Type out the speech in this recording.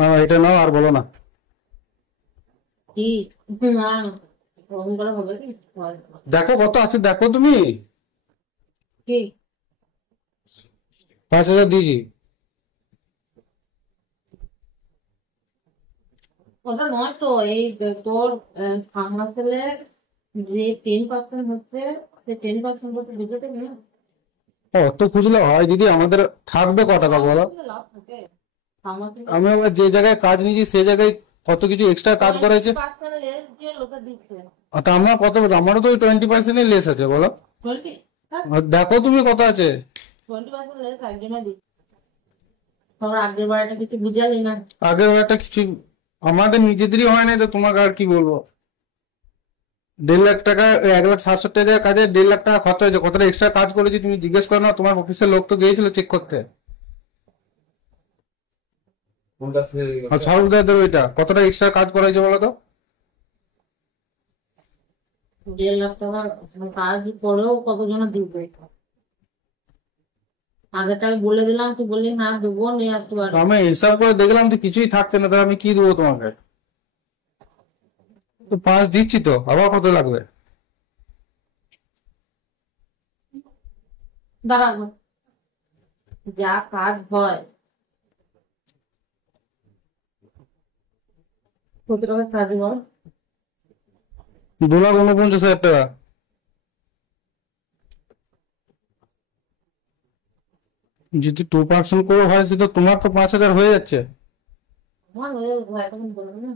হ্যাঁ, এটা নাও আর বলো না। কি? না, ওরকম করে হবে কি? দেখো কত আছে, দেখো তুমি। কি? 5,000 দিয়েছি। ওটা নয় তো, এই তোর সামনা সেলের যে 10% হচ্ছে, সে 10% করতে বুঝতে না। অত খুঁজলে হয় দিদি? আমাদের থাকবে ক টাকা সামনা বলো? সেলে লাভ থাকে। সামনা সেলে আমি আবার যে জায়গায় কাজ নিয়েছি সে জায়গায় কত কিছু এক্সট্রা কাজ করা হয়েছে। 20% লেস দিয়ে লোকে দিচ্ছে। তা আমার কত, আমারও তো ওই 20% লেস আছে বলো। 20? হ্যাঁ, আর দেখো তুমি কত আছে। 20% লেস একদিনে দিচ্ছে। তোর আগের বারটা কিছু বুঝালি না। আগের একটা কিছু আমাদের নিজেদেরই হয় না, তো তোমাকে আর কি বলবো। 1.5 লাখ টাকা, 1,60,70,000 কাজে 1.5 লাখ টাকা খরচা হয়েছে। কতটা এক্সট্রা কাজ করেছি তুমি জিজ্ঞেস করো না? তোমার অফিসের লোক তো গিয়েছিল চেক করতে। আর সাউদাদের ওইটা কতটা এক্সট্রা কাজ করা হয়েছে বলো তো? 1.5 লাখ টাকার কাজ করেও কতজনে দিবে? আগেরটা আমি বলে দিলাম, তুই বললি হ্যাঁ দেবো, নিয়ে আসতে পারবি। আমি হিসাব করে দেখলাম যে কিছুই থাকছে না, তাহলে আমি কি দেবো তোমাকে? তো 5 দিচ্ছি, তো আবার কত লাগবে? দাঁড়াবো, যা কাজ হয়। কত টাকা কাজ বল? 2,49,000 টাকা। যদি 2% করে হয় সে তো তোমার তো 5,000 হয়ে যাচ্ছে। আমার হয়ে যাবে, এখন বলবো না।